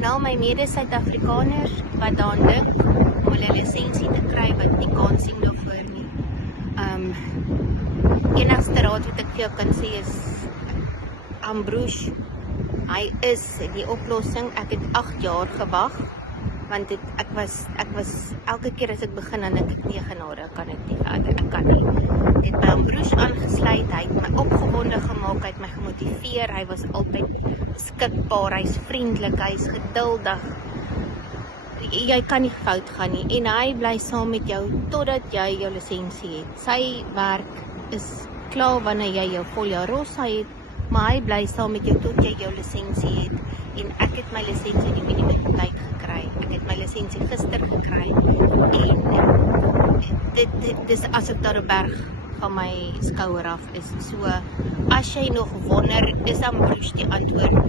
aan al my mede-Suid-Afrikaners wat daaraan dink om hulle lisensie te kry wat nie kans sien daarvoor nie. Enigste raad wat ek vir jou kan sê is Ambrish, hy is die oplossing. Ek het 8 jaar gewag, want ek was elke keer as ek begin dan dink ek nee genade, ek kan dit nie verder, ek kan nie. Ek het by Ambrish aangesluit, hy het my opgewonde gemaak, hy het my gemotiveer, hy was altyd beskikbaar, hy's vriendelik, hy's geduldig. Jy kan nie fout gaan nie, en hy bly saam met jou totdat jy jou lisensie het. Sy werk is klaar wanneer jy jou voljaar rosa het, maar hy bly saam met jou tot jy jou lisensie het. En ek het my lisensie die minimum tyd gekry. Ek het my lisensie gister gekry, en dit is as ek daar 'n berg van my skouer af is. So, as jy nog wonder, is Ambrish die antwoord.